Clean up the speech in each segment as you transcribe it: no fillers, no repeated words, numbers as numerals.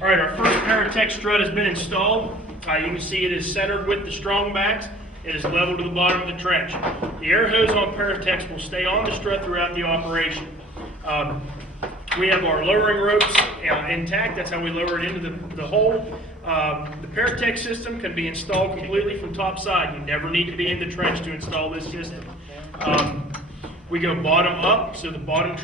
All right, our first Paratech strut has been installed. You can see it is centered with the strong backs. It is level to the bottom of the trench. The air hose on Paratechs will stay on the strut throughout the operation. We have our lowering ropes intact. That's how we lower it into the hole. The Paratech system can be installed completely from top side. You never need to be in the trench to install this system. We go bottom up, so the bottom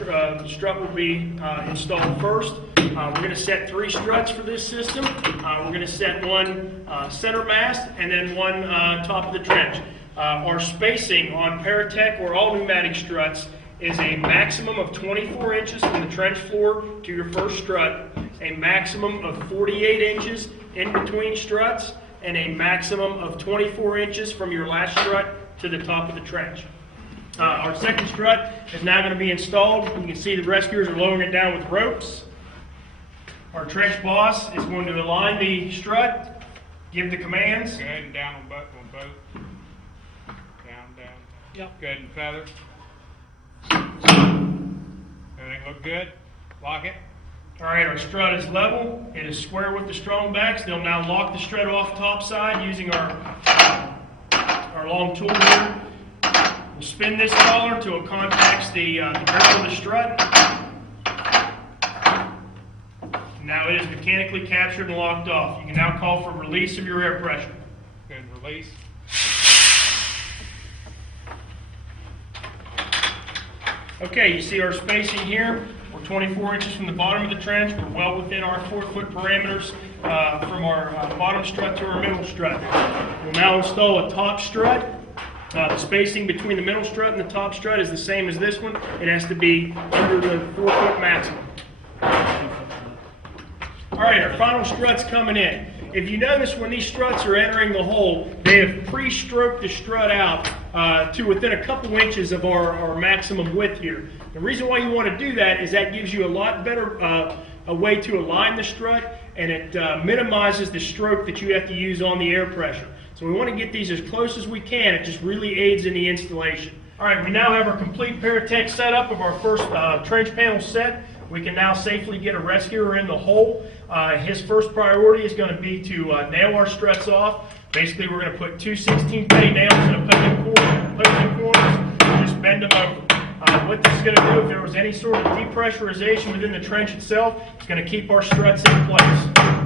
strut will be installed first. We're going to set 3 struts for this system. We're going to set one center mast and then one top of the trench. Our spacing on Paratech or all pneumatic struts is a maximum of 24 inches from the trench floor to your first strut, a maximum of 48 inches in between struts, and a maximum of 24 inches from your last strut to the top of the trench. Our second strut is now going to be installed. You can see the rescuers are lowering it down with ropes. Our trench boss is going to align the strut, give the commands. Go ahead and down on both. Down. Yep. Go ahead and feather. Everything look good? Lock it. All right, our strut is level. It is square with the strong backs. They'll now lock the strut off top side using our long tool here. We'll spin this collar until it contacts the grip of the strut. Now it is mechanically captured and locked off. You can now call for release of your air pressure. Good, release. Okay, you see our spacing here. We're 24 inches from the bottom of the trench. We're well within our 4-foot parameters from our bottom strut to our middle strut. We'll now install a top strut. The spacing between the middle strut and the top strut is the same as this one. It has to be under the 4-foot maximum. All right, our final strut's coming in. If you notice, when these struts are entering the hole, they have pre-stroked the strut out to within a couple inches of our maximum width here. The reason why you want to do that is that gives you a lot better a way to align the strut, and it minimizes the stroke that you have to use on the air pressure. So we want to get these as close as we can. It just really aids in the installation. All right, we now have our complete Paratech setup of our first trench panel set. We can now safely get a rescuer in the hole. His first priority is going to be to nail our struts off. Basically, we're going to put 2 16-penny nails in opposing corners and just bend them over. What this is going to do, if there was any sort of depressurization within the trench itself, it's going to keep our struts in place.